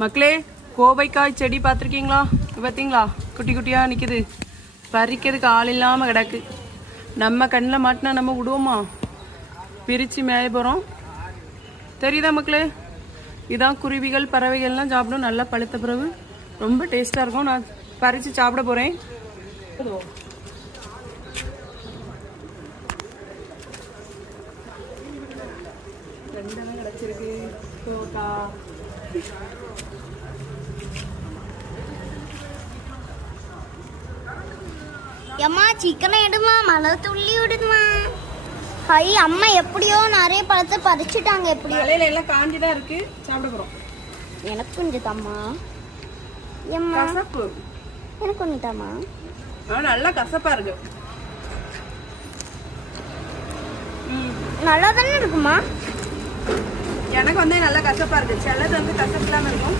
மக்களே, கோவைக்காய் செடி பார்த்துருக்கீங்களா? பார்த்தீங்களா? குட்டி குட்டியா நிக்குது. பறிக்கிறதுக்கு ஆள் இல்லாம கிடக்கு. நம்ம கண்ணில் மாட்டினா நம்ம விடுவோமா? பிரிச்சு மேய போறோம். தெரியுதா மக்களே? இதான் குருவிகள் பறவைகள்லாம் சாப்பிடும். நல்லா பழுத்த பிறகு ரொம்ப டேஸ்டா இருக்கும். நான் பறிச்சு சாப்பிட போறேன். ரெண்டெல்லாம் கிடைச்சிருக்கு. அம்மா சிக்கனை எடுமா, மழை துள்ளி விடுமா. ஹை, அம்மா எப்படியோ நிறைய பழத்தை பறிச்சுட்டாங்க. எப்படியோ மலையில எல்லாம் காஞ்சிதான் இருக்கு. சாப்பிட போறோம். எனக்கு கொஞ்சம் தாம்மா. எம்மா கசப்பு. எனக்கு கொஞ்சம் தாம்மா. நல்லா கசப்பா இருக்கு. நல்லா தானே இருக்குமா? எனக்கு வந்து நல்லா கசப்பா இருக்கு. சிலது வந்து கசப்பு இல்லாம இருக்கும்.